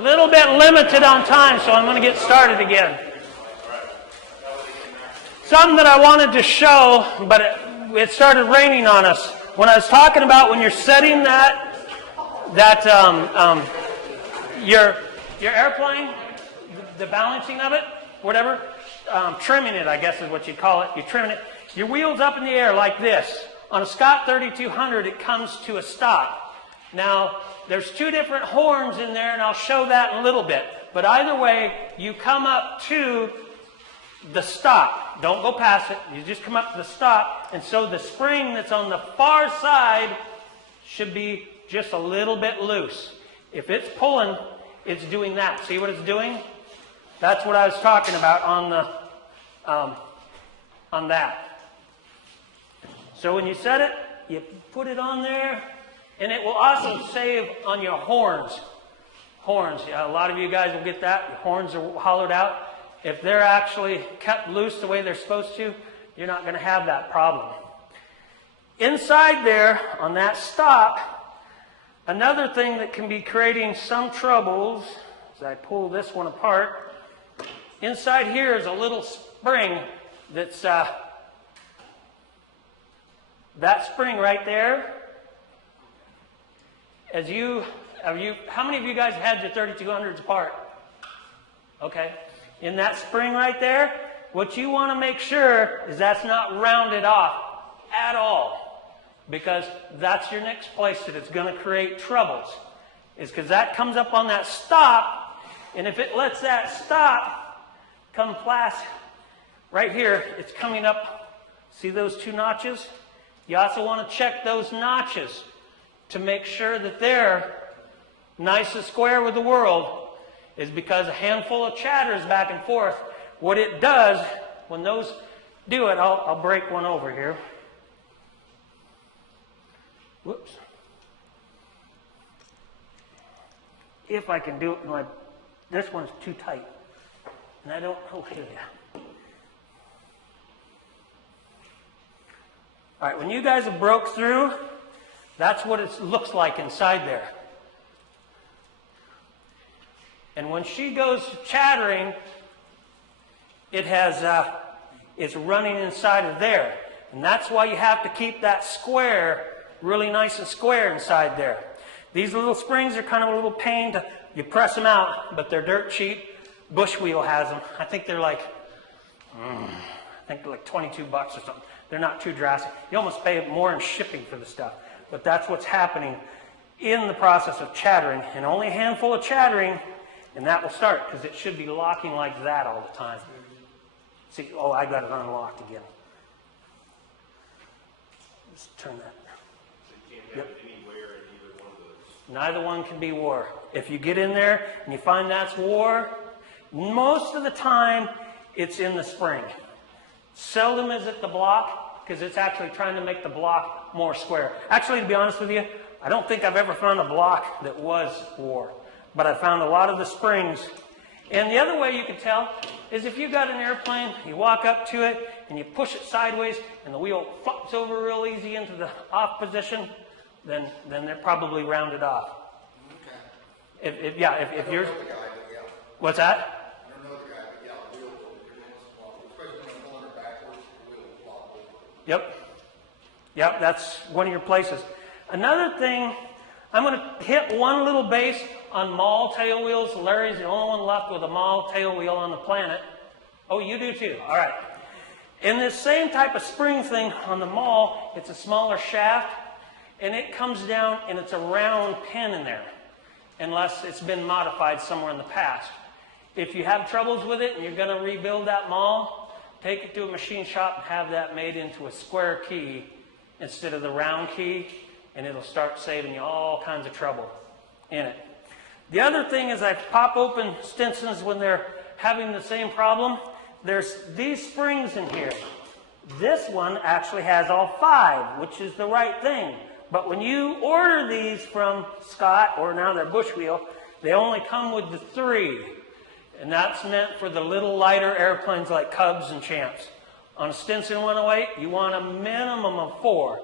little bit limited on time, so I'm going to get started again. Something that I wanted to show, but it started raining on us. When I was talking about when you're setting your airplane, the balancing of it, whatever, trimming it, I guess is what you call it. You're trimming it. Your wheel's up in the air like this. On a Scott 3200, it comes to a stop. Now, there's two different horns in there, and I'll show that in a little bit. But either way, you come up to the stop. Don't go past it. You just come up to the stop. And so the spring that's on the far side should be just a little bit loose. If it's pulling, it's doing that. See what it's doing? That's what I was talking about on that. So when you set it, you put it on there, and it will also save on your horns. Horns. A lot of you guys will get that. Your horns are hollowed out. If they're actually cut loose the way they're supposed to, you're not going to have that problem. Inside there, on that stop, another thing that can be creating some troubles, as I pull this one apart, inside here is a little spring that's, that spring right there, how many of you guys had your 3200s apart? Okay. In that spring right there, what you want to make sure is that's not rounded off at all, because that's your next place that it's going to create troubles, is because that comes up on that stop, and if it lets that stop come fast right here, it's coming up. See those two notches? You also want to check those notches to make sure that they're nice and square with the world, is because a handful of chatters back and forth, what it does, when those do it, I'll break one over here. Whoops. If I can do it, this one's too tight. And I don't, okay. All right, when you guys have broke through, that's what it looks like inside there. And when she goes chattering, it has, it's running inside of there. And that's why you have to keep that square really nice and square inside there. These little springs are kind of a little pain to, you press them out, but they're dirt cheap. Bushwheel has them. I think they're like, like 22 bucks or something. They're not too drastic. You almost pay more in shipping for the stuff. But that's what's happening in the process of chattering. And only a handful of chattering, and that will start, because it should be locking like that all the time. See, oh, I got it unlocked again. Let's turn that. So you can't have any wear in either one of those? Neither one can be wore. If you get in there and you find that's wore, most of the time it's in the spring. Seldom is it the block, because it's actually trying to make the block more square. Actually, to be honest with you, I don't think I've ever found a block that was wore. But I found a lot of the springs. And the other way you can tell is if you've got an airplane, you walk up to it, and you push it sideways, and the wheel flops over real easy into the off position, then they're probably rounded off. Okay. If you're... What's that? I don't know the guy, but yeah, the wheel will, especially when I'm pulling it backwards, the wheel will flop over. Yep, that's one of your places. Another thing, I'm going to hit one little base on mall tail wheels. Larry's the only one left with a mall tail wheel on the planet. Oh, you do too. All right. In this same type of spring thing on the mall, it's a smaller shaft, and it comes down, and it's a round pin in there, unless it's been modified somewhere in the past. If you have troubles with it and you're going to rebuild that mall, take it to a machine shop and have that made into a square key instead of the round key, and it'll start saving you all kinds of trouble in it. The other thing is I pop open Stinsons when they're having the same problem. There's these springs in here. This one actually has all 5, which is the right thing. But when you order these from Scott, or now they're Bushwheel, they only come with the 3. And that's meant for the little lighter airplanes like Cubs and Champs. On a Stinson 108, you want a minimum of 4.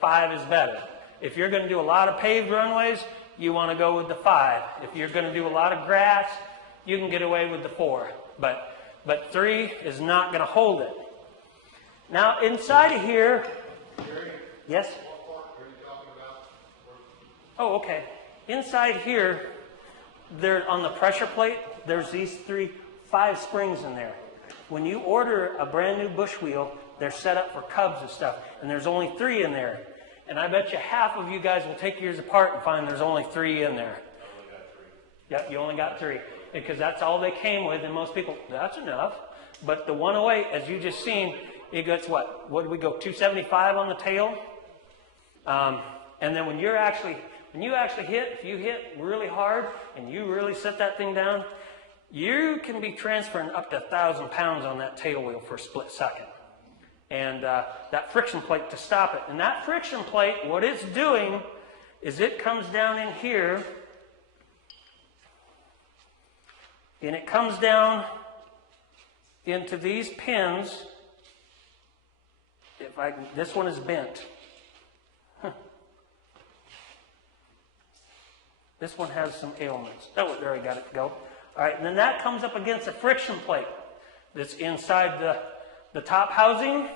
5 is better. If you're going to do a lot of paved runways, you want to go with the 5. If you're going to do a lot of grass, you can get away with the 4. But 3 is not going to hold it. Now inside of here, yes? Oh, okay. Inside here, there on the pressure plate, there's these 5 springs in there. When you order a brand new bush wheel, they're set up for cubs and stuff, and there's only 3 in there. And I bet you half of you guys will take yours apart and find there's only 3 in there. I only got 3. Yep, you only got 3. Because that's all they came with, and most people, that's enough. But the 108, as you just seen, it gets what? What did we go, 275 on the tail? And then when you actually hit, if you hit really hard and you really set that thing down, you can be transferring up to 1,000 pounds on that tail wheel for a split second. And that friction plate to stop it. And that friction plate, what it's doing is it comes down in here, and it comes down into these pins. This one is bent. This one has some ailments. Oh, there I got it to go. All right, and then that comes up against a friction plate that's inside the top housing.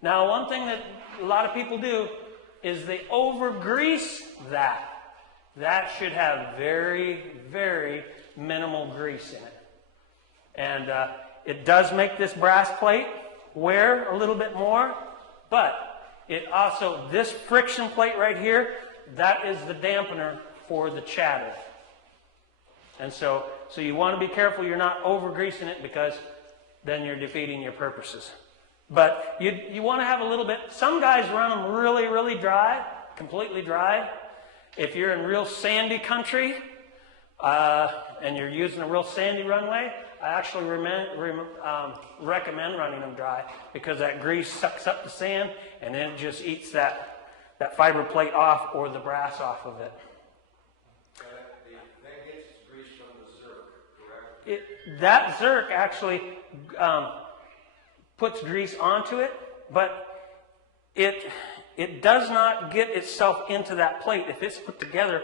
Now, one thing that a lot of people do is they over-grease that. That should have very, very minimal grease in it. And it does make this brass plate wear a little bit more, but it also, this friction plate right here, that is the dampener for the chatter. And so you want to be careful you're not over-greasing it, because then you're defeating your purposes. But you want to have a little bit. Some guys run them really, really dry, completely dry. If you're in real sandy country and you're using a real sandy runway, I actually recommend running them dry, because that grease sucks up the sand and then it just eats that fiber plate off or the brass off of it. That gets grease from the Zerk, correct? That Zerk actually puts grease onto it, but it does not get itself into that plate. If it's put together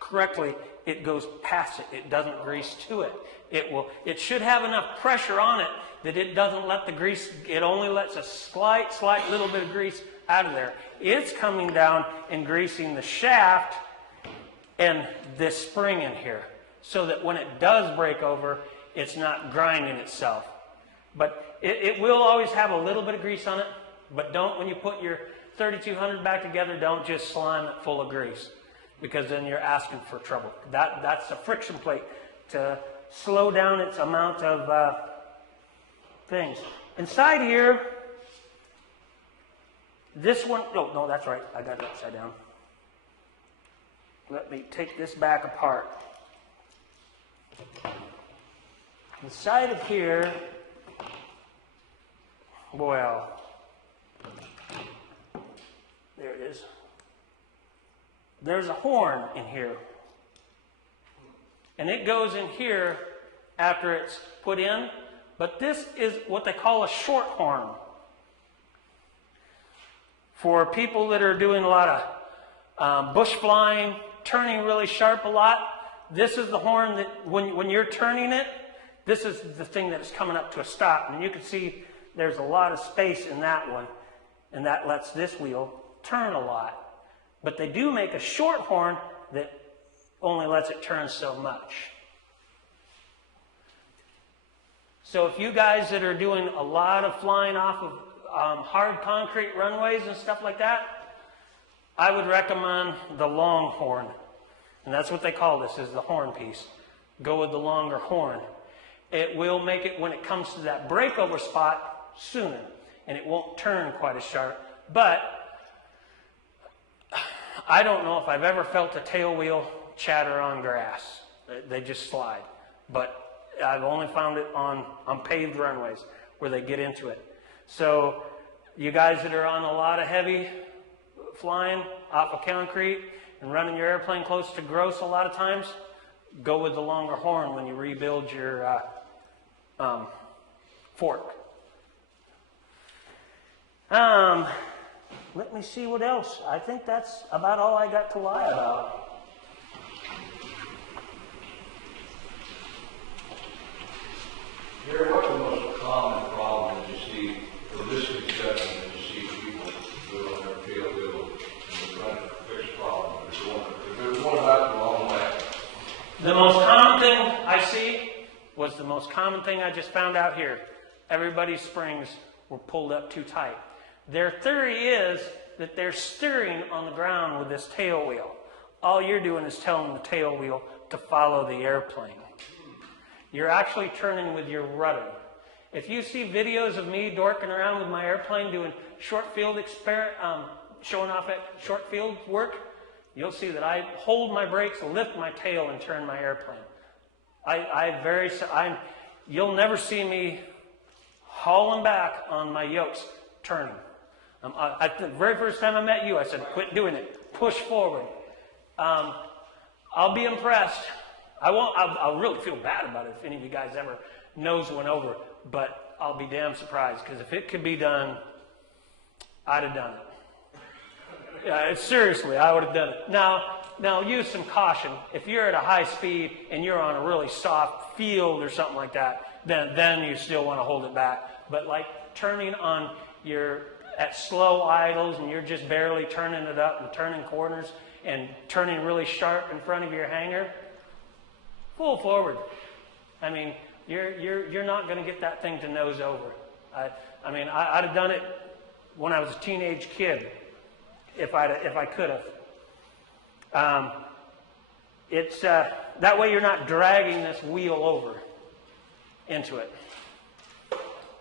correctly, it goes past it. It doesn't grease to it. It should have enough pressure on it that it doesn't let the grease, it only lets a slight little bit of grease out of there. It's coming down and greasing the shaft and this spring in here, so that when it does break over, it's not grinding itself. But it will always have a little bit of grease on it, but don't, when you put your 3200 back together, don't just slime it full of grease, because then you're asking for trouble. That's a friction plate to slow down its amount of things. Inside here, this one, no, that's right, I got it upside down. Let me take this back apart. Inside of here, well, there it is. There's a horn in here. And it goes in here after it's put in. But this is what they call a short horn. For people that are doing a lot of bush flying, turning really sharp a lot, this is the horn that when you're turning it, this is the thing that is coming up to a stop. And you can see there's a lot of space in that one. And that lets this wheel turn a lot. But they do make a short horn that only lets it turn so much. So if you guys that are doing a lot of flying off of hard concrete runways and stuff like that, I would recommend the long horn. And that's what they call this, is the horn piece. Go with the longer horn. It will make it, when it comes to that breakover spot, sooner. And it won't turn quite as sharp. But I don't know if I've ever felt a tail wheel chatter on grass. They just slide. But I've only found it on paved runways where they get into it. So you guys that are on a lot of heavy flying off of concrete and running your airplane close to gross a lot of times, go with the longer horn when you rebuild your fork. Let me see what else. I think that's about all I got to lie about. The most common thing I see was the most common thing I just found out here. Everybody's springs were pulled up too tight. Their theory is that they're steering on the ground with this tail wheel. All you're doing is telling the tail wheel to follow the airplane. You're actually turning with your rudder. If you see videos of me dorking around with my airplane doing short field showing off at short field work, you'll see that I hold my brakes, lift my tail, and turn my airplane. You'll never see me hauling back on my yokes, turning. The very first time I met you, I said, quit doing it. Push forward. I'll be impressed. I'll really feel bad about it if any of you guys ever nose one over, but I'll be damn surprised, because if it could be done, I'd have done it. Yeah, seriously, I would have done it. Now use some caution. If you're at a high speed and you're on a really soft field or something like that, then you still want to hold it back. But like turning at slow idles and you're just barely turning it up and turning corners and turning really sharp in front of your hanger, full forward. I mean, you're not going to get that thing to nose over. I'd have done it when I was a teenage kid, if I could have. It's that way you're not dragging this wheel over into it.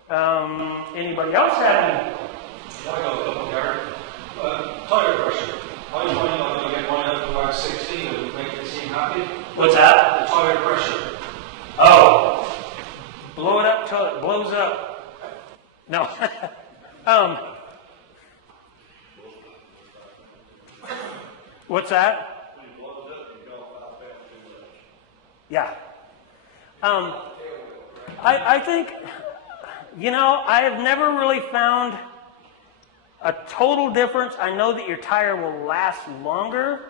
Anybody else have any? I got a couple, Gary. Tire pressure. I was wondering if I'm going to get mine up to about 16 and make it seem happy. What's that? The tire pressure. Oh, blow it up till it blows up. No. What's that? When it blows up, you go out fast too much. Yeah. I think, I have never really found a total difference. I know that your tire will last longer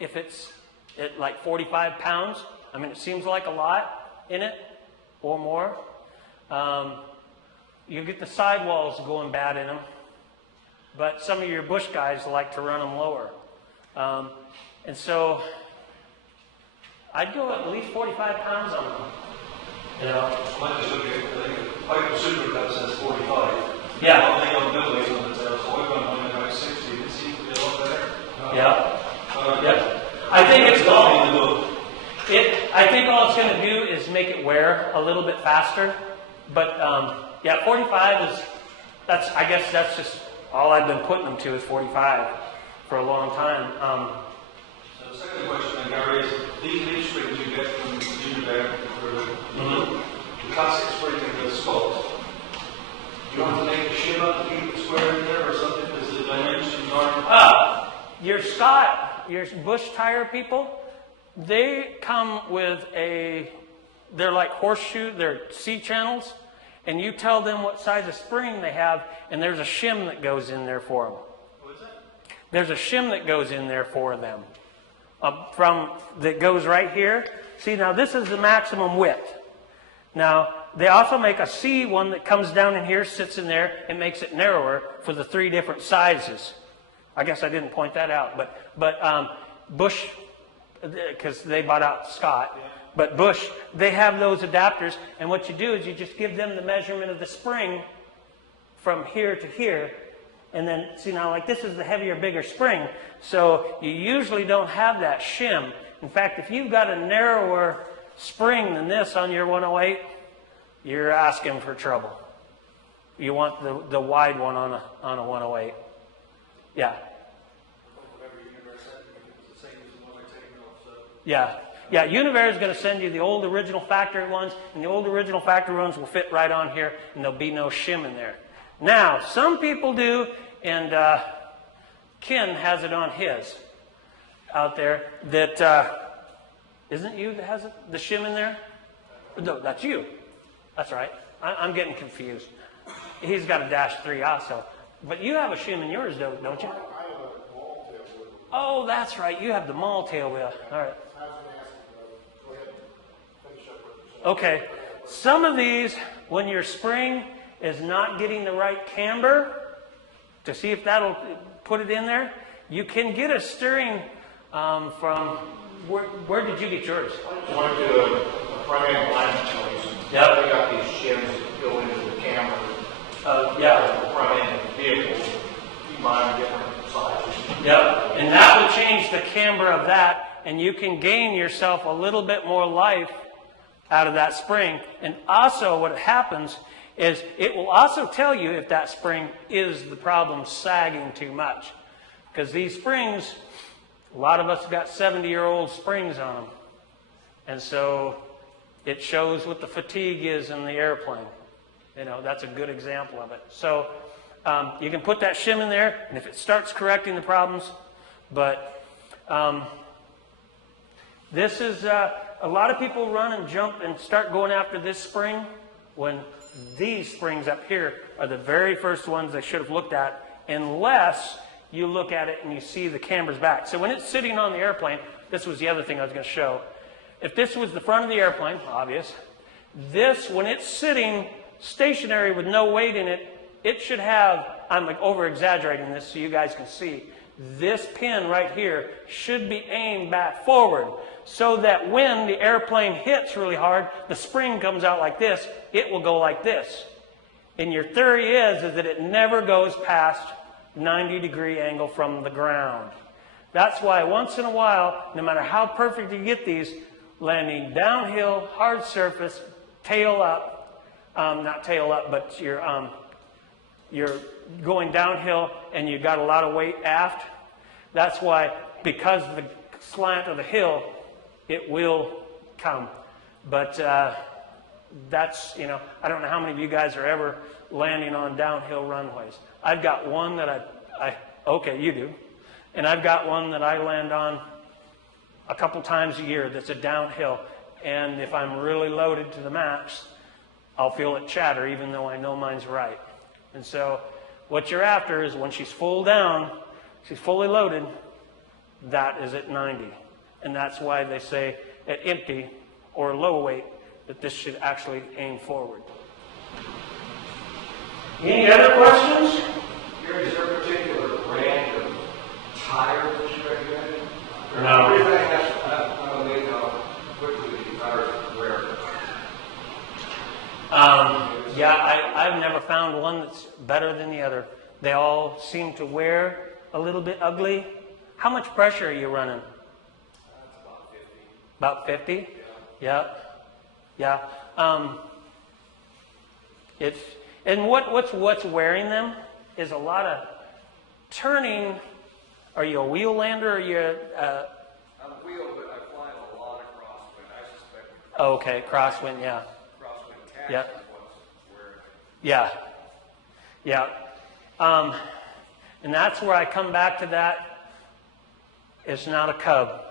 if it's at like 45 pounds. I mean, it seems like a lot in it or more. You get the sidewalls going bad in them, but some of your bush guys like to run them lower. And so I'd go at least 45 pounds on them. I just look at the Piper Super Cup says 45. Yeah. I think I'm middle-aged on the tail, so I've gone mine about 60. It seems to be a lot better. Yeah. Yep. I think it's all. in the book. I think all it's going to do is make it wear a little bit faster. But 45 is. I guess that's just all I've been putting them to is 45 for a long time. So the second question, Gary, is these leaf springs you get from Junior for the classic spring and the sculpt. Do you want to make a shim up to keep it square in there or something because the dimensions aren't? Your Bush tire people, they come with they're like horseshoe, they're C-channels, and you tell them what size of spring they have, and there's a shim that goes in there for them. What's that? There's a shim that goes in there for them. That goes right here. See, now this is the maximum width. Now, they also make a C one that comes down in here, sits in there, and makes it narrower for the 3 different sizes. I guess I didn't point that out, but Bush, because they bought out Scott, but Bush, they have those adapters, and what you do is you just give them the measurement of the spring from here to here, and then, see now, like this is the heavier, bigger spring, so you usually don't have that shim. In fact, if you've got a narrower spring than this on your 108, you're asking for trouble. You want the wide one on a 108. Yeah. Yeah. Yeah, Univair is going to send you the old original factory ones, and the old original factory ones will fit right on here, and there'll be no shim in there. Now, some people do, and Ken has it on his out there, that isn't you that has it, the shim in there? No, that's you. That's right. I'm getting confused. He's got a Dash 3 also. But you have a shim in yours, don't you? I have a ball tail with it. Oh, that's right. You have the mall tail wheel. All right. I was going to ask you, go ahead and finish up what you're saying. Okay. Some of these, when your spring is not getting the right camber, to see if that'll put it in there, you can get a steering from Where did you get yours? Went to a front-end license place. Yep. They got these shims that go into the camera. Yeah. The front end of the vehicle. You buy them different sizes. Yep. And that will change the camber of that, and you can gain yourself a little bit more life out of that spring. And also what happens is it will also tell you if that spring is the problem sagging too much. Because these springs, a lot of us have got 70-year-old springs on them. And so it shows what the fatigue is in the airplane. You know, that's a good example of it. So you can put that shim in there, and if it starts correcting the problems, but this is, a lot of people run and jump and start going after this spring when these springs up here are the very first ones they should have looked at, unless you look at it and you see the camber's back. So when it's sitting on the airplane, this was the other thing I was going to show. If this was the front of the airplane, obvious, this, when it's sitting stationary with no weight in it, it should have, I'm like over-exaggerating this so you guys can see, this pin right here should be aimed back forward so that when the airplane hits really hard, the spring comes out like this, it will go like this. And your theory is that it never goes past 90-degree angle from the ground. That's why once in a while, no matter how perfect you get these, landing downhill, hard surface, tail up, not tail up, but you're going downhill and you've got a lot of weight aft. That's why, because of the slant of the hill, it will come. But that's, you know, I don't know how many of you guys are ever landing on downhill runways. I've got one that okay, you do. And I've got one that I land on a couple times a year that's a downhill. And if I'm really loaded to the max, I'll feel it chatter even though I know mine's right. And so what you're after is when she's full down, she's fully loaded, that is at 90. And that's why they say at empty or low weight that this should actually aim forward. Any other questions? Is there a particular brand of tire that you recommend? No. Everything has, I'm amazed how quickly the tires wear. Yeah, I've never found one that's better than the other. They all seem to wear a little bit ugly. How much pressure are you running? About 50. About 50? Yeah. Yeah. It's, and what's wearing them is a lot of turning. Are you a wheel lander or are you I'm wheel, but I fly a lot of crosswind. I suspect. Okay, crosswind, yeah. Crosswind catch Yeah. is what's wearing. Yeah. Yeah. And that's where I come back to that. It's not a cub.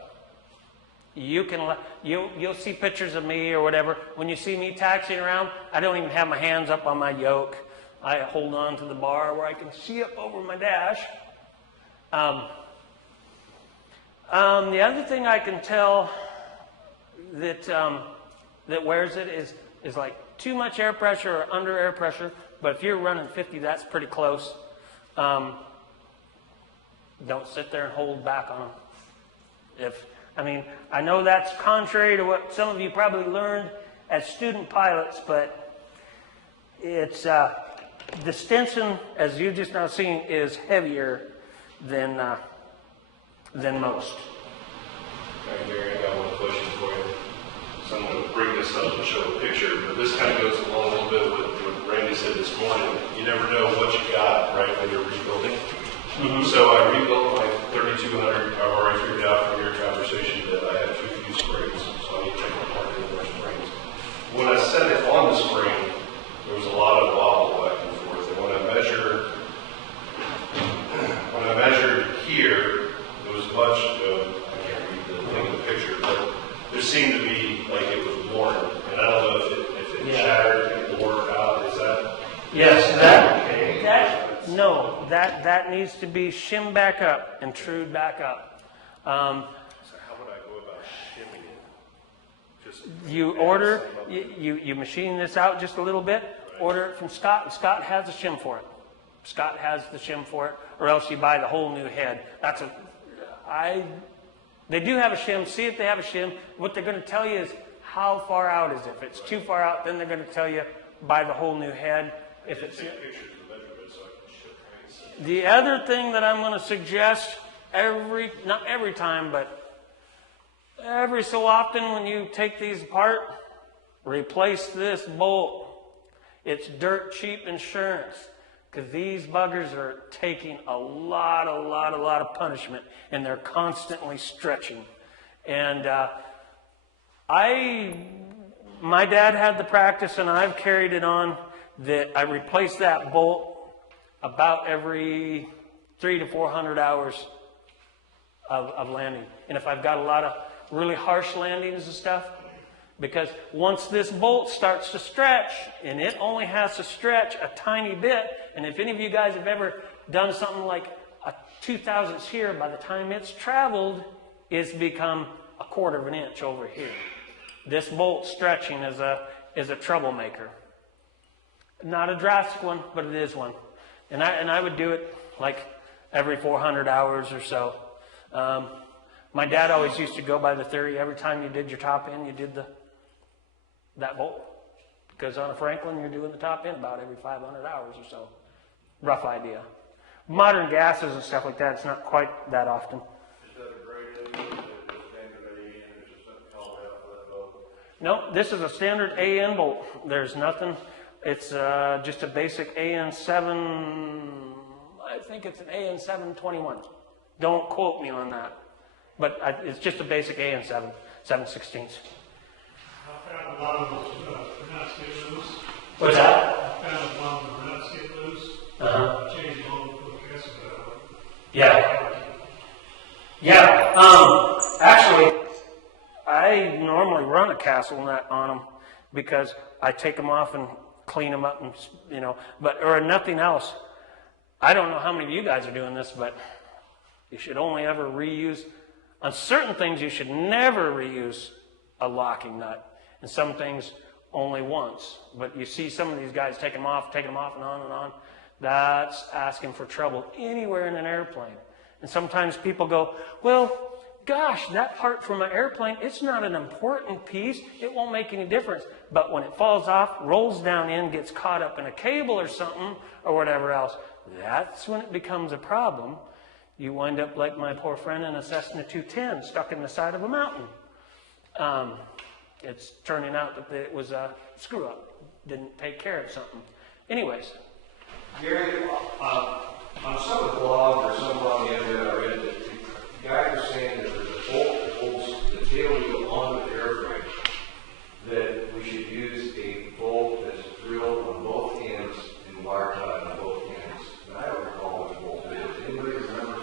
You'll see pictures of me or whatever. When you see me taxiing around, I don't even have my hands up on my yoke. I hold on to the bar where I can see up over my dash. The other thing I can tell that that wears it is like too much air pressure or under air pressure. But if you're running 50, that's pretty close. Don't sit there and hold back on them. I know that's contrary to what some of you probably learned as student pilots, but it's the Stinson, as you just now seen, is heavier than most. Hey, Gary, I got one question for you. So I'm going to bring this up and show a picture, but this kind of goes along a little bit with what Randy said this morning. You never know what you got, right, when you're rebuilding. Mm-hmm. So I rebuilt my 3200. I've already figured out from your conversation that I have too few springs, so I need to take apart the more springs. When I set it on the spring, there was a lot of wobble back and forth. And when I measured here, there was much of, I can't read the thing in the picture, but there seemed to be like it was worn. And I don't know if it shattered and wore out. Is that? Yes, that needs to be shimmed back up and trued back up. So how would I go about shimming it? Just You machine this out just a little bit, order it from Scott, and Scott has a shim for it. Scott has the shim for it, or else you buy the whole new head. They do have a shim. See if they have a shim. What they're going to tell you is how far out is it. If it's too far out, then they're going to tell you buy the whole new head. If it's Take pictures of the measurement so I can show. the other thing that I'm going to suggest not every time, but every so often when you take these apart, replace this bolt. It's dirt cheap insurance because these buggers are taking a lot of punishment, and they're constantly stretching. And my dad had the practice, and I've carried it on, that I replace that bolt about every 300 to 400 hours of landing. And if I've got a lot of really harsh landings and stuff, because once this bolt starts to stretch, and it only has to stretch a tiny bit, and if any of you guys have ever done something like a 2/1000 here, by the time it's traveled, it's become a 1/4 of an inch over here. This bolt stretching is a troublemaker. Not a drastic one, but it is one. And I would do it like every 400 hours or so. My dad always used to go by the theory, every time you did your top end, you did that bolt. Because on a Franklin, you're doing the top end about every 500 hours or so. Rough idea. Modern gases and stuff like that, it's not quite that often. Is that a grade A, the standard A, and there's just something called out for that bolt? No, this is a standard AN bolt. There's nothing. It's just a basic AN7. I think it's an AN721. Don't quote me on that. But it's just a basic AN7, 7/16. I found a lot of those nuts get loose. What's that? I found a lot of the nuts get loose. Change them all to put gas pedal. Yeah. Yeah. Actually, I normally run a castle nut on them because I take them off and clean them up, and or nothing else. I don't know how many of you guys are doing this, but you should only ever reuse. On certain things, you should never reuse a locking nut. And some things only once. But you see some of these guys take them off and on and on. That's asking for trouble anywhere in an airplane. And sometimes people go, well, gosh, that part from an airplane, it's not an important piece. It won't make any difference. But when it falls off, rolls down in, gets caught up in a cable or something, or whatever else, that's when it becomes a problem. You wind up like my poor friend in a Cessna 210, stuck in the side of a mountain. It's turning out that it was a screw-up. Didn't take care of something. Anyways. Gary, on some of the blogs or some on the internet, I read that the guys are saying that there's a bolt that holds the tail wheel on the airframe, that we should use a bolt that's drilled on both ends and wire tied on both ends. And I don't recall which bolt it is. Anybody remember?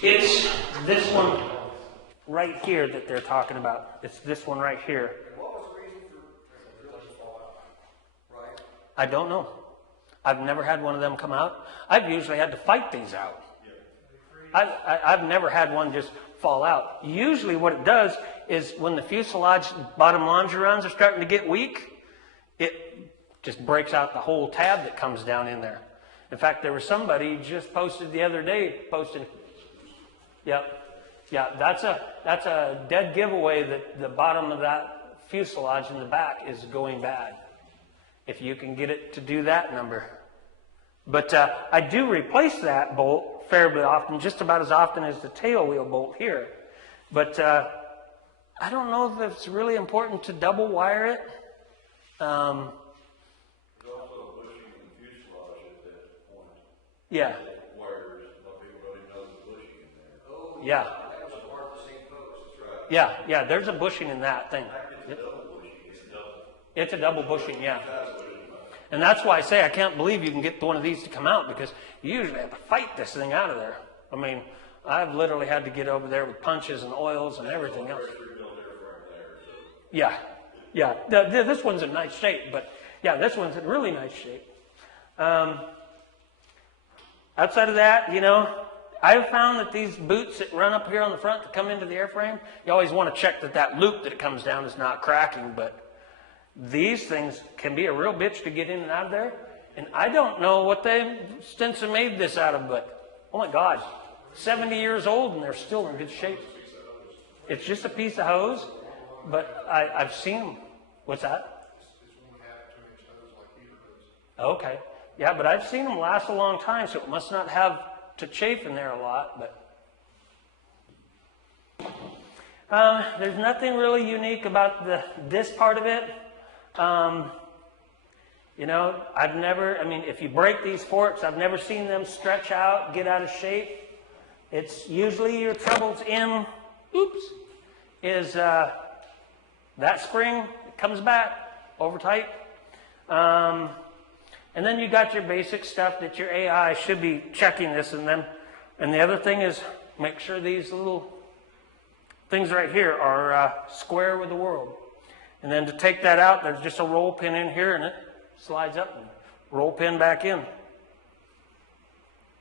It's this one right here that they're talking about. It's this one right here. And what was the reason for the drill to fall out? Right? I don't know. I've never had one of them come out. I've usually had to fight these out. I've never had one just fall out. Usually what it does is when the fuselage bottom longerons are starting to get weak, it just breaks out the whole tab that comes down in there. In fact, there was somebody just posted the other day, yeah, that's a dead giveaway that the bottom of that fuselage in the back is going bad. If you can get it to do that number. But I do replace that bolt fairly often, just about as often as the tail wheel bolt here. But I don't know if it's really important to double wire it. There's also a bushing in the fuselage at that point. Yeah. Wires, people don't even know there's a bushing in there. Oh, Yeah. that was a part of the same post, that's right. Yeah, there's a bushing in that thing. It's a double bushing, yeah. And that's why I say I can't believe you can get one of these to come out, because you usually have to fight this thing out of there. I mean, I've literally had to get over there with punches and oils and everything else. Yeah. This one's in nice shape, but yeah, this one's in really nice shape. Outside of that, I've found that these boots that run up here on the front to come into the airframe, you always want to check that loop that it comes down is not cracking, but these things can be a real bitch to get in and out of there. And I don't know what Stinson made this out of, but oh my God, 70 years old and they're still in good shape. It's just a piece of hose, but I've seen them. What's that? Okay. Yeah, but I've seen them last a long time, so it must not have to chafe in there a lot. But there's nothing really unique about this part of it. You know, if you break these forks, I've never seen them stretch out, get out of shape. It's usually your troubles is that spring comes back over tight. And then you got your basic stuff that your AI should be checking this and then. And the other thing is make sure these little things right here are square with the world. And then to take that out, there's just a roll pin in here and it slides up and roll pin back in.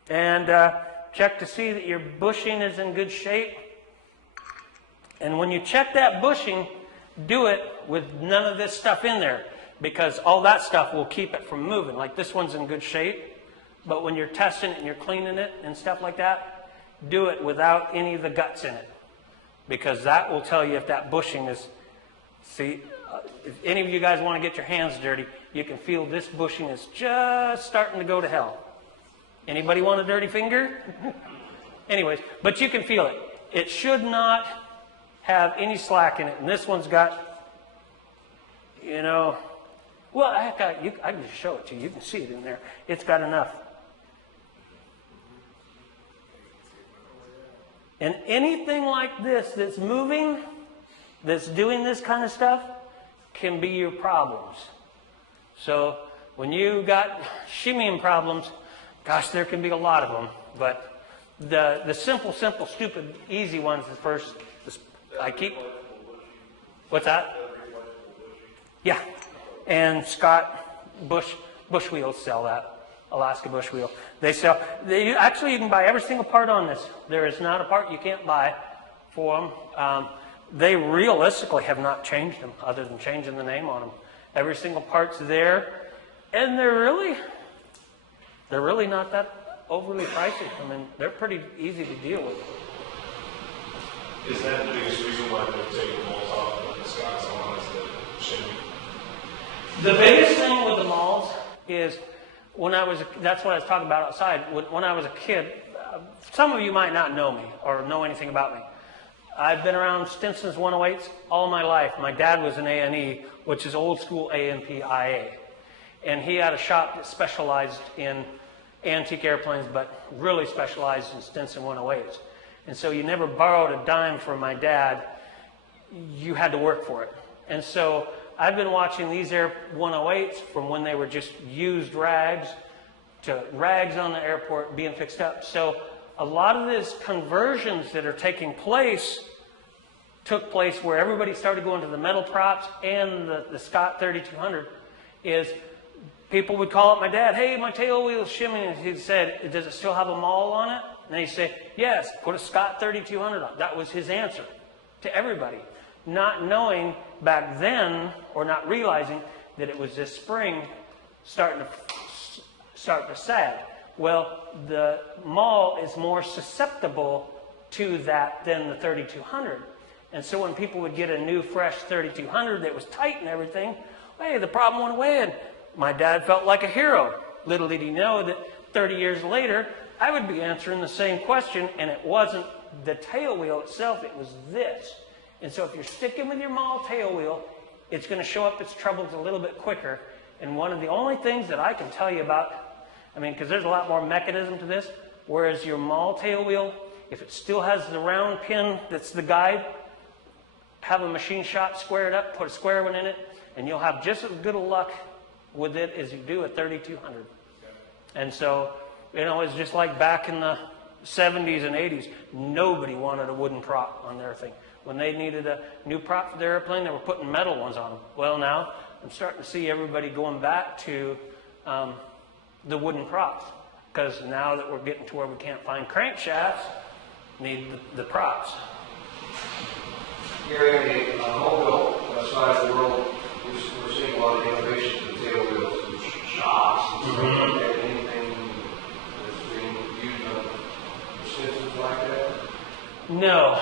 And check to see that your bushing is in good shape. And when you check that bushing, do it with none of this stuff in there, because all that stuff will keep it from moving. Like this one's in good shape, but when you're testing it and you're cleaning it and stuff like that, do it without any of the guts in it, because that will tell you if that bushing is, if any of you guys want to get your hands dirty, you can feel this bushing is just starting to go to hell. Anybody want a dirty finger? Anyways, but you can feel it. It should not have any slack in it. And this one's got, well, I can just show it to you. You can see it in there. It's got enough. And anything like this that's moving, that's doing this kind of stuff, can be your problems. So when you got shimmying problems, gosh, there can be a lot of them. But the simple, stupid, easy ones is first. What's that? Yeah. And Scott Bush Wheels sell that. Alaska Bush Wheel. You can buy every single part on this. There is not a part you can't buy for them. They realistically have not changed them other than changing the name on them. Every single part's there. And they're really not that overly pricey. I mean, they're pretty easy to deal with. Is that the biggest reason why they're taking the molds off and the Scots on is the shimmy? The biggest thing with the molds is that's what I was talking about outside. When I was a kid, some of you might not know me or know anything about me. I've been around Stinson's 108s all my life. My dad was an A&E, which is old school AMPIA. And he had a shop that specialized in antique airplanes, but really specialized in Stinson 108s. And so you never borrowed a dime from my dad. You had to work for it. And so I've been watching these Air 108s from when they were just used rags to rags on the airport being fixed up. So a lot of these conversions that are taking place took place where everybody started going to the metal props and the Scott 3200 is people would call up my dad, hey, my tail wheel's shimming. And he said, does it still have a maul on it? And he'd say, yes, put a Scott 3200 on. That was his answer to everybody. Not knowing back then, or not realizing that it was this spring starting to sag. Well, the maul is more susceptible to that than the 3200. And so when people would get a new, fresh 3200 that was tight and everything, hey, the problem went away. And my dad felt like a hero. Little did he know that 30 years later, I would be answering the same question, and it wasn't the tail wheel itself, it was this. And so if you're sticking with your maul tail wheel, it's going to show up its troubles a little bit quicker. And one of the only things that I can tell you about, because there's a lot more mechanism to this, whereas your maul tail wheel, if it still has the round pin that's the guide, have a machine shot, square it up, put a square one in it, and you'll have just as good a luck with it as you do a 3200. And so, it's just like back in the 70s and 80s, nobody wanted a wooden prop on their thing. When they needed a new prop for their airplane, they were putting metal ones on them. Well, now I'm starting to see everybody going back to the wooden props, because now that we're getting to where we can't find crankshafts, need the props. Gary, in Mobile, side of the world, we're seeing a lot of innovations in tail wheels and shocks and stuff like that. Anything that's being used on systems like that? No,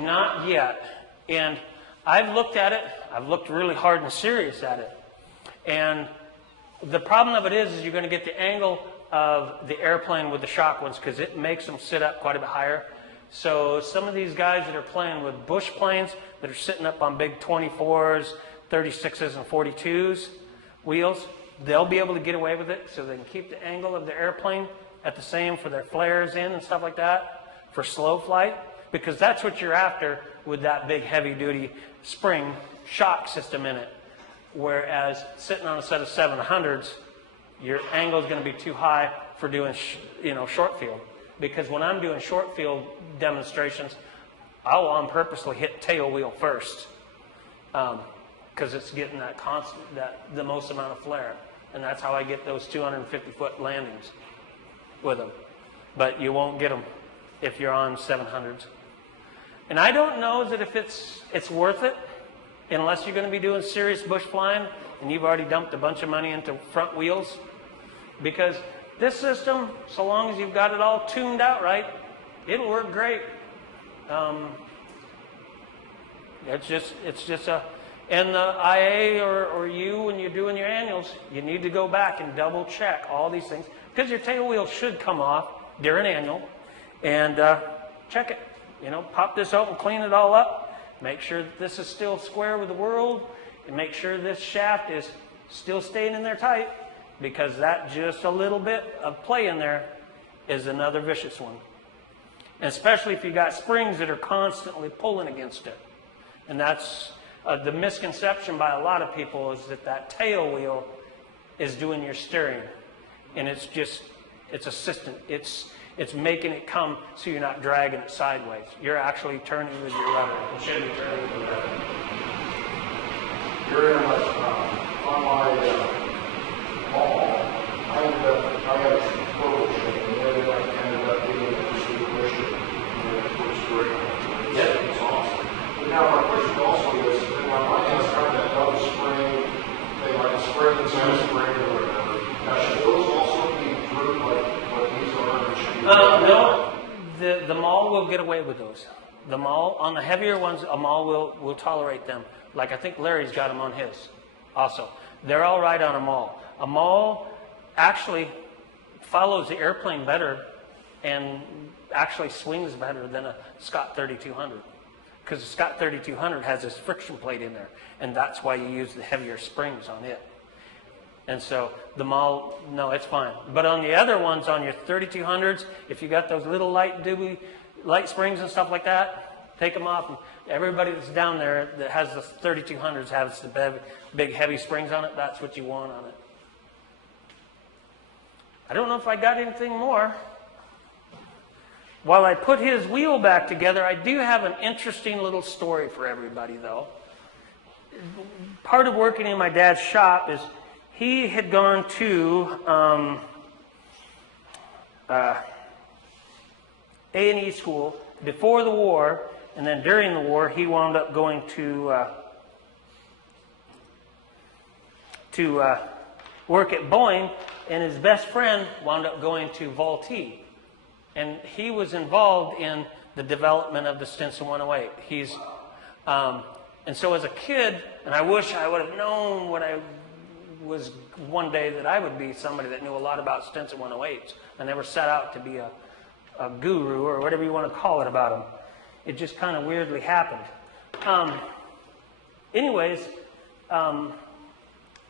not yet. And I've looked at it. I've looked really hard and serious at it. And the problem of it is you're going to get the angle of the airplane with the shock ones because it makes them sit up quite a bit higher. So some of these guys that are playing with bush planes that are sitting up on big 24s, 36s, and 42s wheels, they'll be able to get away with it so they can keep the angle of the airplane at the same for their flares in and stuff like that for slow flight, because that's what you're after with that big heavy-duty spring shock system in it. Whereas sitting on a set of 700s, your angle is going to be too high for doing short field. Because when I'm doing short field demonstrations, I'll on purposely hit tail wheel first because it's getting that constant, the most amount of flare. And that's how I get those 250-foot landings with them. But you won't get them if you're on 700s. And I don't know that if it's worth it unless you're going to be doing serious bush flying and you've already dumped a bunch of money into front wheels. Because this system, so long as you've got it all tuned out right, it'll work great. It's just a, and the IA or you, when you're doing your annuals, you need to go back and double check all these things because your tail wheel should come off during annual and check it. Pop this open, clean it all up, make sure that this is still square with the world, and make sure this shaft is still staying in there tight, because that just a little bit of play in there is another vicious one. And especially if you got springs that are constantly pulling against it. And that's the misconception by a lot of people, is that tail wheel is doing your steering. And it's assistant. It's making it come so you're not dragging it sideways. You're actually turning with your rudder. It should be turning with your rudder. Very much on my mall, I had a photo shoot, and then I ended up getting a distribution, which was great. Yeah. It was awesome. But now my question also is, when my mind has kind of that double spring, they like a spring inside a spring or whatever. Now, should those also be grouped like what these are? Or should be No, the mall will get away with those. The mall, on the heavier ones, a mall will tolerate them. Like I think Larry's got them on his also. They're all right on a mall. A mall actually follows the airplane better and actually swings better than a Scott 3200. Because the Scott 3200 has this friction plate in there. And that's why you use the heavier springs on it. And so the mall, no, it's fine. But on the other ones, on your 3200s, if you got those little light springs and stuff like that, take them off. And everybody that's down there that has the 3200s has the big heavy springs on it. That's what you want on it. I don't know if I got anything more. While I put his wheel back together, I do have an interesting little story for everybody, though. Part of working in my dad's shop is he had gone to A&E school before the war, and then during the war, he wound up going to work at Boeing, and his best friend wound up going to Vultee. And he was involved in the development of the Stinson 108. And so as a kid, and I wish I would have known what I was one day, that I would be somebody that knew a lot about Stinson 108s. I never set out to be a guru or whatever you want to call it about them. It just kind of weirdly happened.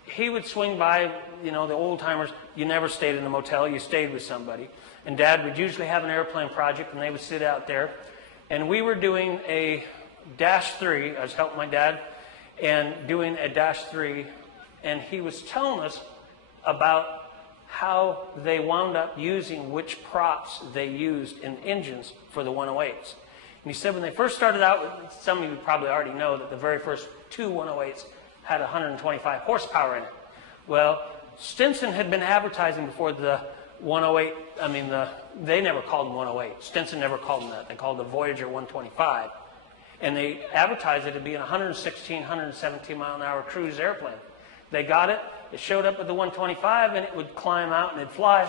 He would swing by, the old timers. You never stayed in a motel, you stayed with somebody. And Dad would usually have an airplane project, and they would sit out there. And we were doing a Dash 3. I was helping my dad and doing a Dash 3. And he was telling us about how they wound up using which props they used in engines for the 108s. And he said when they first started out, some of you probably already know that the very first two 108s had 125 horsepower in it. Well, Stinson had been advertising before the 108, they never called them 108. Stinson never called them that. They called the Voyager 125. And they advertised it to be a 116, 117 mile an hour cruise airplane. They got it. It showed up at the 125, and it would climb out and it'd fly.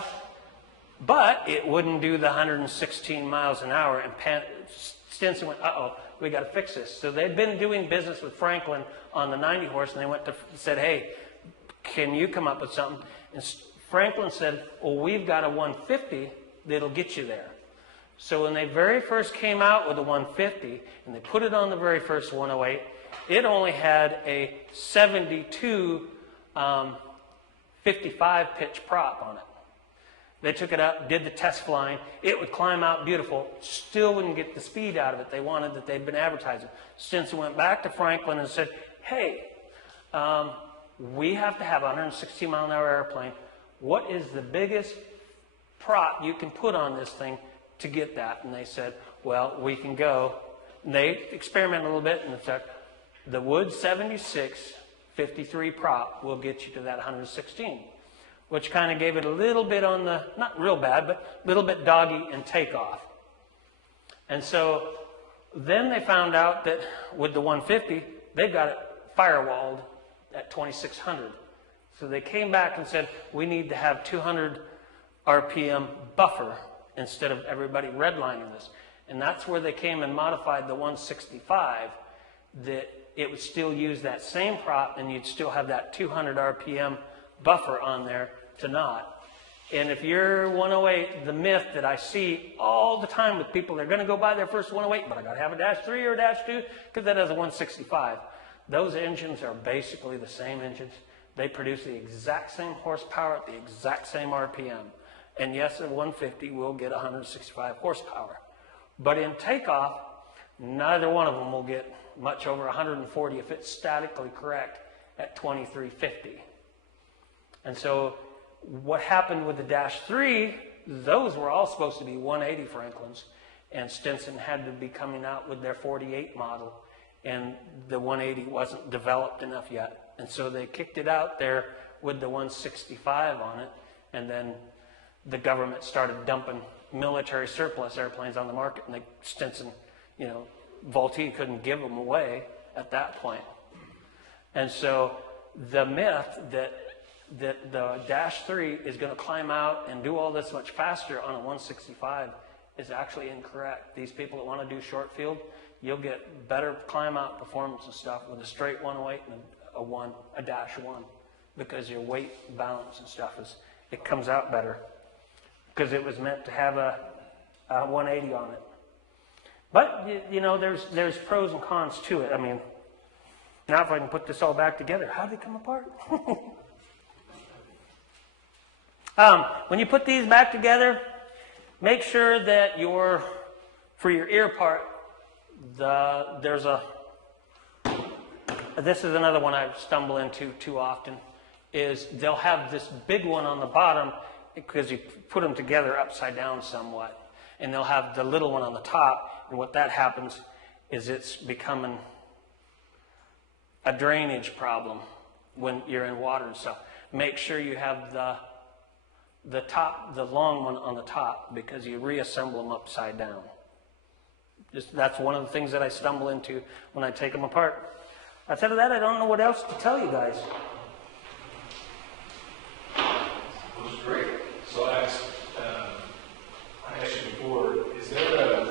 But it wouldn't do the 116 miles an hour and Stinson went, uh-oh, we got to fix this. So they'd been doing business with Franklin on the 90 horse, and they went to said, hey, can you come up with something? And Franklin said, well, we've got a 150 that'll get you there. So when they very first came out with the 150, and they put it on the very first 108, it only had a 72 55 pitch prop on it. They took it up, did the test flying. It would climb out beautiful, still wouldn't get the speed out of it they wanted that they'd been advertising. Stinson went back to Franklin and said, hey, we have to have a 160 mile an hour airplane. What is the biggest prop you can put on this thing to get that? And they said, well, we can go. And they experimented a little bit and said, the Wood 76 53 prop will get you to that 116, which kind of gave it a little bit on the, not real bad, but a little bit doggy in takeoff. And so then they found out that with the 150, they got it firewalled at 2,600. So they came back and said, we need to have 200 RPM buffer instead of everybody redlining this. And that's where they came and modified the 165, that it would still use that same prop and you'd still have that 200 RPM buffer on there to not. And if you're 108, the myth that I see all the time with people, they're going to go buy their first 108, but I got to have a -3 or a -2 because that has a 165. Those engines are basically the same engines. They produce the exact same horsepower at the exact same RPM. And yes, a 150 will get 165 horsepower. But in takeoff, neither one of them will get much over 140 if it's statically correct at 2350. And so what happened with the -3, those were all supposed to be 180 Franklins, and Stinson had to be coming out with their 48 model, and the 180 wasn't developed enough yet. And so they kicked it out there with the 165 on it, and then the government started dumping military surplus airplanes on the market, and Stinson, you know, Vultee couldn't give them away at that point. And so the myth that the -3 is going to climb out and do all this much faster on a 165 is actually incorrect. These people that want to do short field, you'll get better climb out performance and stuff with a straight 108 and a -1 because your weight balance and stuff it comes out better because it was meant to have a 180 on it. But, you know, there's pros and cons to it. I mean, now if I can put this all back together, how did they come apart? When you put these back together, make sure that for your ear part, this is another one I stumble into too often, is they'll have this big one on the bottom because you put them together upside down somewhat. And they'll have the little one on the top. And what that happens is it's becoming a drainage problem when you're in water and stuff. Make sure you have the long one on the top because you reassemble them upside down. That's one of the things that I stumble into when I take them apart. Outside of that, I don't know what else to tell you guys. That was great. So I asked you before, is there a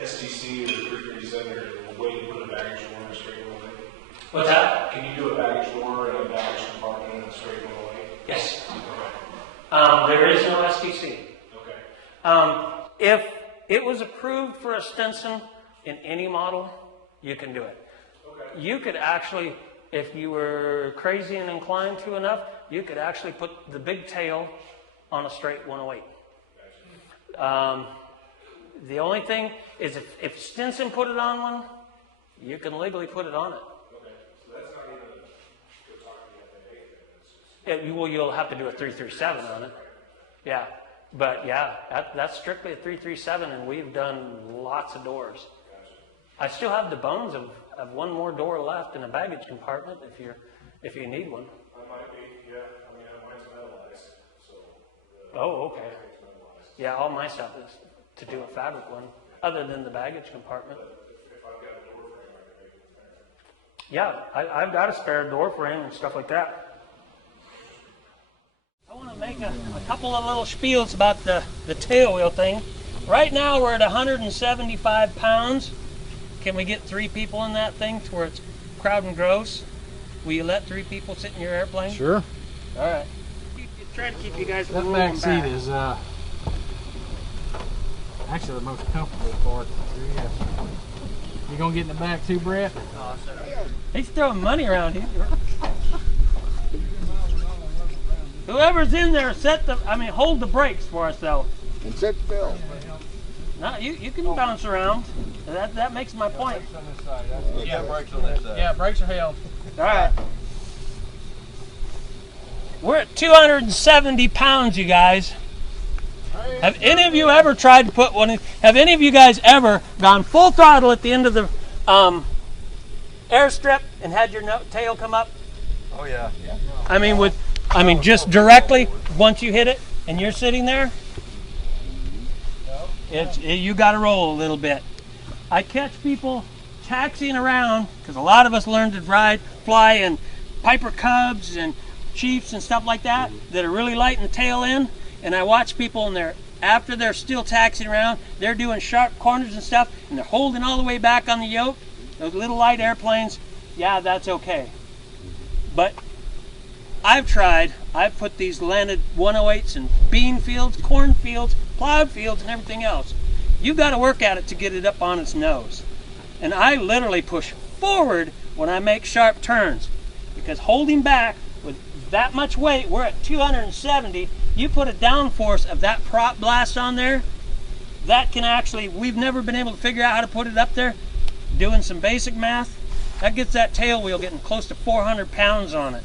STC or 337 or a way to put a baggage door in a straight 108? What's that? Can you do a baggage door and a baggage compartment in a straight 108? Yes. Okay. There is no STC. Okay. If it was approved for a Stinson in any model, you can do it. Okay. You could actually, if you were crazy and inclined to enough, you could actually put the big tail on a straight 108. The only thing is if Stinson put it on one, you can legally put it on it. Okay. So that's not even go talk to the FAA. You'll have to do a 337 on it. Yeah. But yeah, that's strictly a 337, and we've done lots of doors. I still have the bones of one more door left in a baggage compartment if you need one. I might be, yeah. I mean, mine's metallized, so. Oh, okay. It's metallized. Yeah, all my stuff is to do a fabric one, other than the baggage compartment. If I've got a door frame, I can make it there. Yeah, I've got a spare door frame and stuff like that. I want to make a couple of little spiels about the tailwheel thing. Right now we're at 175 pounds. Can we get 3 people in that thing to where it's crowding gross? Will you let 3 people sit in your airplane? Sure. All right. Try to keep you guys That from back rolling seat back. is actually the most comfortable part. Yeah. You gonna get in the back too, Brett? He's throwing money around here. Whoever's in there, hold the brakes for us though. And set the bell. No, you can bounce around. That makes my point. Yeah, brakes on that side. Yeah, brakes are held. All right. We're at 270 pounds, you guys. Have any of you ever tried to put one in? Have any of you guys ever gone full throttle at the end of the airstrip and had your tail come up? Oh, yeah. Just directly once you hit it and you're sitting there? You got to roll a little bit. I catch people taxiing around because a lot of us learned to fly in Piper Cubs and Chiefs and stuff like that that are really light in the tail end, and I watch people after they're still taxiing around, they're doing sharp corners and stuff, and they're holding all the way back on the yoke. Those little light airplanes, yeah, that's okay. But I've put these landed 108s in bean fields, corn fields, plowed fields, and everything else. You've got to work at it to get it up on its nose. And I literally push forward when I make sharp turns, because holding back with that much weight, we're at 270, you put a downforce of that prop blast on there, that can actually, we've never been able to figure out how to put it up there, doing some basic math, that gets that tail wheel getting close to 400 pounds on it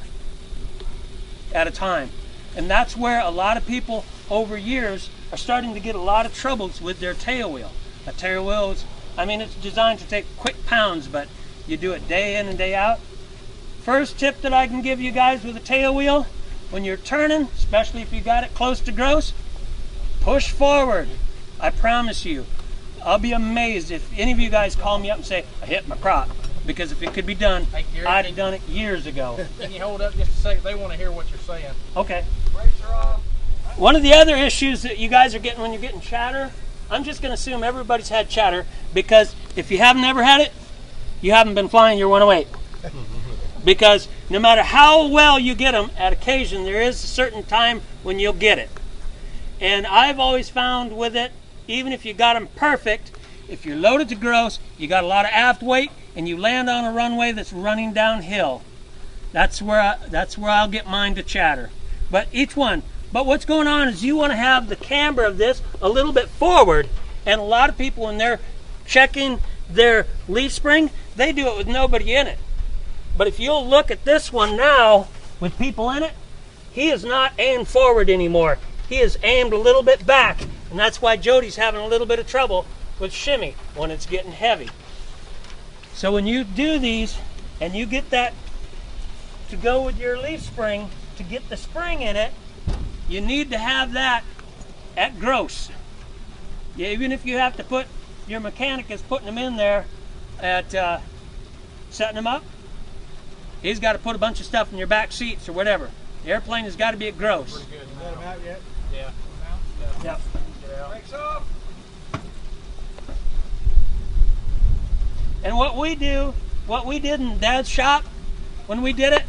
at a time. And that's where a lot of people over years are starting to get a lot of troubles with their tail wheel. A tail wheel is, it's designed to take quick pounds, but you do it day in and day out. First tip that I can give you guys with a tail wheel, when you're turning, especially if you got it close to gross, push forward. I promise you, I'll be amazed if any of you guys call me up and say, I hit my prop. Because if it could be done, Hey, Gary, I'd have done it years ago. Can you hold up just a second? They want to hear what you're saying. Okay. Brakes are off. One of the other issues that you guys are getting when you're getting chatter, I'm just going to assume everybody's had chatter, because if you haven't ever had it, you haven't been flying your 108. Because no matter how well you get them, at occasion there is a certain time when you'll get it. And I've always found with it, even if you got them perfect, if you're loaded to gross, you got a lot of aft weight, and you land on a runway that's running downhill, that's where I'll get mine to chatter. But what's going on is you want to have the camber of this a little bit forward, and a lot of people when they're checking their leaf spring, they do it with nobody in it. But if you'll look at this one now with people in it, he is not aimed forward anymore. He is aimed a little bit back, and that's why Jody's having a little bit of trouble with shimmy when it's getting heavy. So when you do these and you get that to go with your leaf spring, to get the spring in it, you need to have that at gross. Yeah, even if you have to put, your mechanic is putting them in there at setting them up, he's got to put a bunch of stuff in your back seats or whatever. The airplane has got to be at gross. Pretty good. Is that them out yet? Yeah. Yep. Brakes off. And what we did in Dad's shop, when we did it,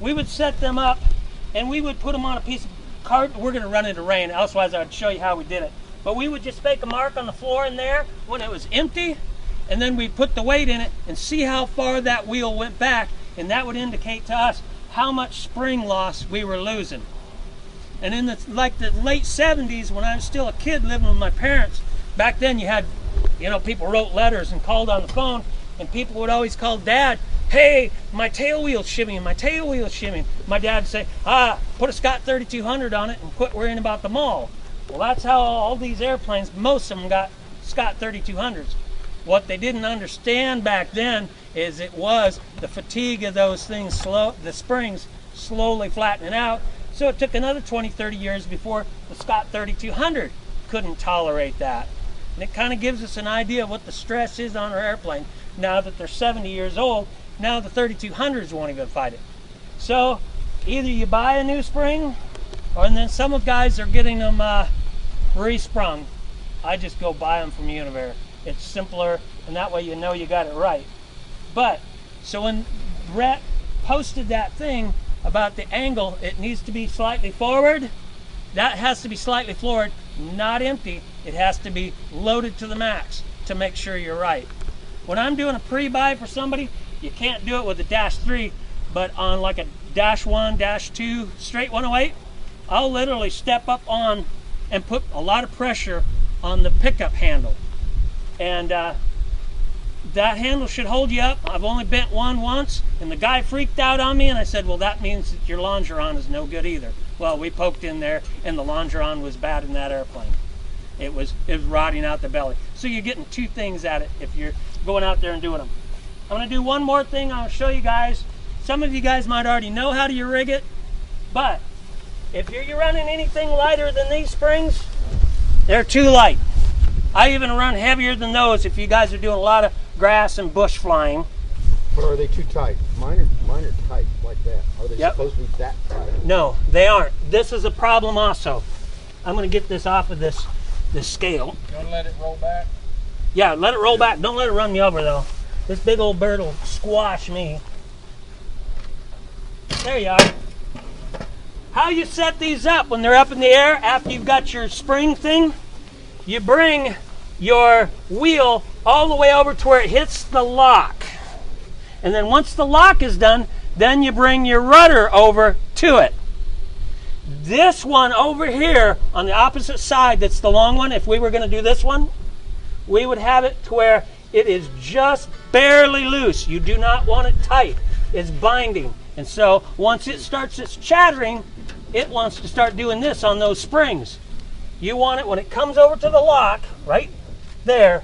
we would set them up and we would put them on a piece of card. We're going to run into rain, otherwise I'd show you how we did it. But we would just make a mark on the floor in there when it was empty, and then we'd put the weight in it and see how far that wheel went back, and that would indicate to us how much spring loss we were losing. And in the late 70s, when I was still a kid living with my parents, back then you had, people wrote letters and called on the phone, and people would always call Dad, hey, my tail wheel's shimmying, my tail wheel's shimmying. My dad would say, put a Scott 3200 on it and quit worrying about the maul. Well, that's how all these airplanes, most of them got Scott 3200s. What they didn't understand back then is it was the fatigue of those things, the springs slowly flattening out. So it took another 20, 30 years before the Scott 3200 couldn't tolerate that. And it kind of gives us an idea of what the stress is on our airplane. Now that they're 70 years old, now the 3200s won't even fight it. So either you buy a new spring, and then some of guys are getting them resprung. I just go buy them from Univer. It's simpler, and that way you know you got it right. But, so when Brett posted that thing about the angle, it needs to be slightly forward. That has to be slightly forward, not empty. It has to be loaded to the max to make sure you're right. When I'm doing a pre-buy for somebody, you can't do it with a -3, but on like a -1, -2, straight 108, I'll literally step up on and put a lot of pressure on the pickup handle. And that handle should hold you up. I've only bent one once, and the guy freaked out on me, and I said, well, that means that your longeron is no good either. Well, we poked in there, and the longeron was bad in that airplane. It was rotting out the belly. So you're getting two things at it if you're going out there and doing them. I'm going to do one more thing. I'll show you guys. Some of you guys might already know how to rig it, but if you're running anything lighter than these springs, they're too light. I even run heavier than those if you guys are doing a lot of grass and bush flying. But are they too tight? Mine are tight like that. Are they supposed to be that tight? No, they aren't. This is a problem also. I'm going to get this off of this scale. You want to let it roll back? Yeah, let it roll back. Don't let it run me over though. This big old bird will squash me. There you are. How you set these up when they're up in the air after you've got your spring thing, you bring your wheel all the way over to where it hits the lock. And then once the lock is done, then you bring your rudder over to it. This one over here on the opposite side, that's the long one, if we were going to do this one, we would have it to where it is just barely loose. You do not want it tight. It's binding. And so once it starts its chattering, it wants to start doing this on those springs. You want it when it comes over to the lock, right there,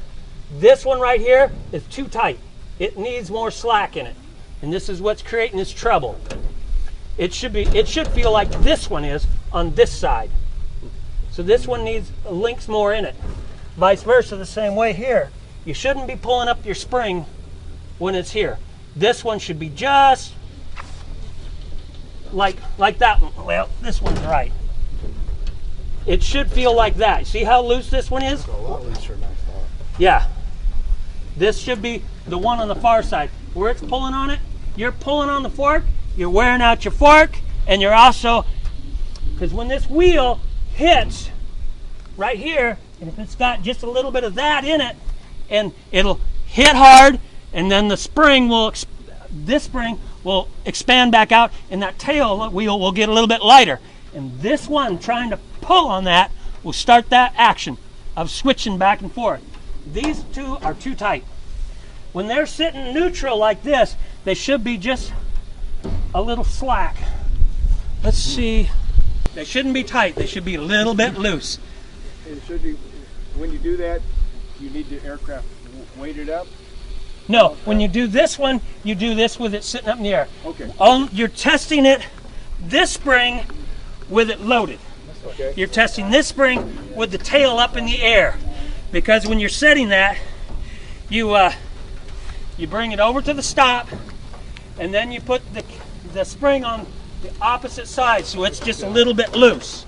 this one right here is too tight. It needs more slack in it. And this is what's creating this trouble. It should feel like this one is on this side. So this one needs links more in it. Vice versa, the same way here. You shouldn't be pulling up your spring when it's here. This one should be just like that one. Well, this one's right. It should feel like that. See how loose this one is? A lot looser than I thought. Yeah. This should be the one on the far side. Where it's pulling on it, you're pulling on the fork, you're wearing out your fork, and you're also, because when this wheel hits right here, and if it's got just a little bit of that in it, and it'll hit hard, and then the spring will, this spring will expand back out, and that tail wheel will get a little bit lighter. And this one trying to pull on that will start that action of switching back and forth. These two are too tight. When they're sitting neutral like this, they should be just a little slack. Let's see. They shouldn't be tight. They should be a little bit loose. And should you, when you do that, you need the aircraft weighted up? No, when you do this one, you do this with it sitting up in the air. Okay. You're testing it, this spring, with it loaded. Okay. You're testing this spring with the tail up in the air. Because when you're setting that, you bring it over to the stop, and then you put the spring on the opposite side so it's just a little bit loose.